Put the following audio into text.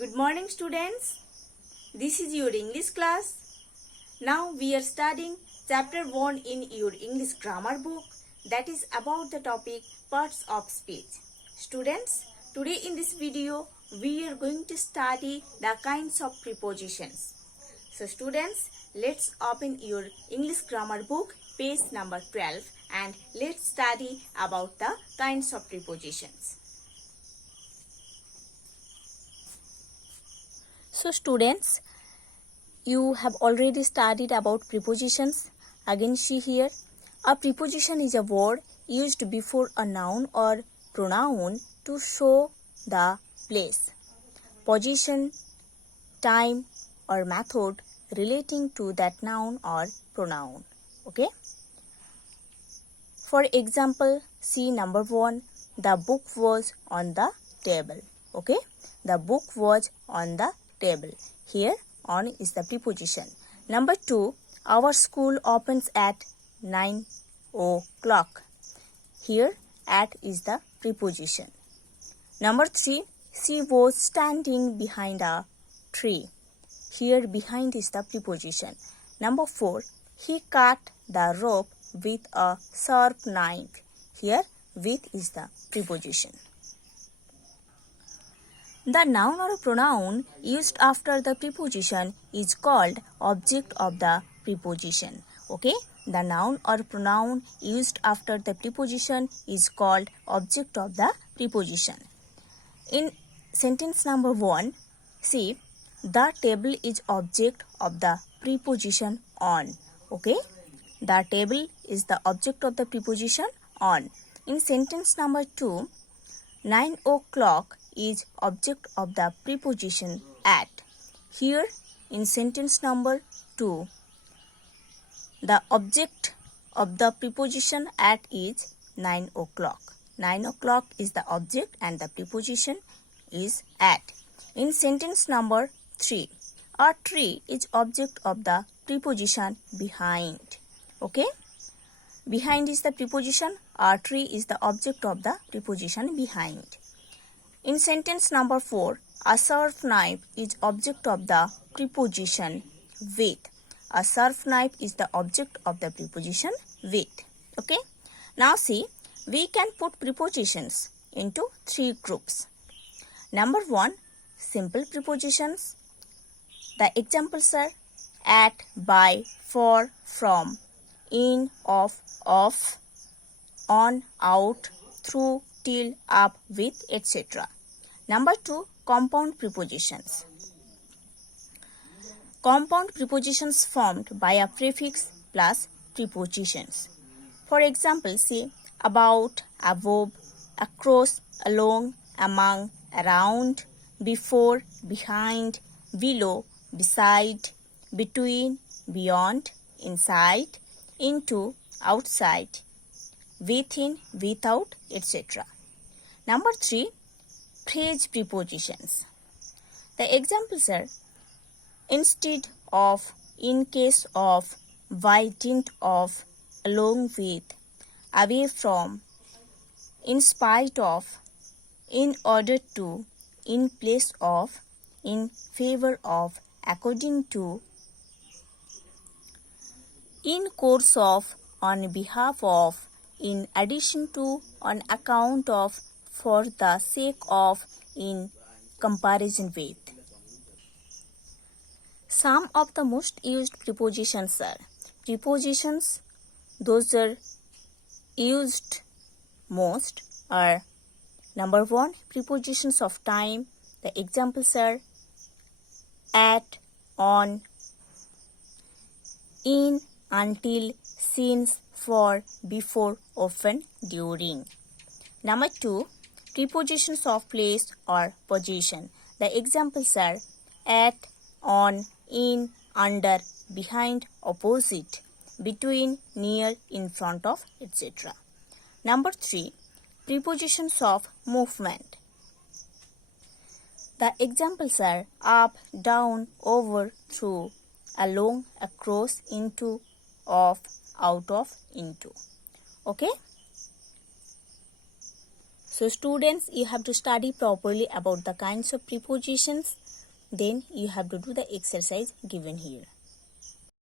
Good morning students. This is your English class. Now we are studying chapter 1 in your English grammar book, that is about the topic parts of speech. Students, today in this video we are going to study the kinds of prepositions. So students, let's open your English grammar book page number 12 and let's study about the kinds of prepositions. So students, you have already studied about prepositions. Again see here. A preposition is a word used before a noun or pronoun to show the place, position, time or method relating to that noun or pronoun. Okay. For example, see number 1, the book was on the table. Okay. The book was on the table. Here on is the preposition. Number 2, our school opens at 9 o'clock. Here at is the preposition. Number 3, she was standing behind a tree. Here behind is the preposition. Number 4, he cut the rope with a sharp knife. Here with is the preposition. The noun or pronoun used after the preposition is called object of the preposition. Okay, the noun or pronoun used after the preposition is called object of the preposition. In sentence number 1, see, the table is object of the preposition on. Okay, the table is the object of the preposition on. In sentence number 2, 9 o'clock is object of the preposition at. Here in sentence number 2, the object of the preposition at is 9 o'clock. 9 o'clock is the object and the preposition is at. In sentence number 3, a tree is object of the preposition behind. Okay, behind is the preposition, a tree is the object of the preposition behind. In sentence number 4, a sharp knife is object of the preposition with. A sharp knife is the object of the preposition with. Okay. Now see, we can put prepositions into 3 groups. Number 1, simple prepositions. The examples are at, by, for, from, in, of, on, out, through, till, up, with, etc. Number 2, compound prepositions. Compound prepositions formed by a prefix plus prepositions. For example, say about, above, across, along, among, around, before, behind, below, beside, between, beyond, inside, into, outside, within, without, etc. Number 3, phrase prepositions. The examples are instead of, in case of, by dint of, along with, away from, in spite of, in order to, in place of, in favor of, according to, in course of, on behalf of, in addition to, on account of, for the sake of, in comparison with. Some of the most used prepositions are prepositions, those are used most are number 1, prepositions of time. The examples are at, on, in, until, since, for, before, often, during. Number 2, prepositions of place or position. The examples are at, on, in, under, behind, opposite, between, near, in front of, etc. Number 3, prepositions of movement. The examples are up, down, over, through, along, across, into, off, out of, into. Okay. So students, you have to study properly about the kinds of prepositions then you have to do the exercise given here.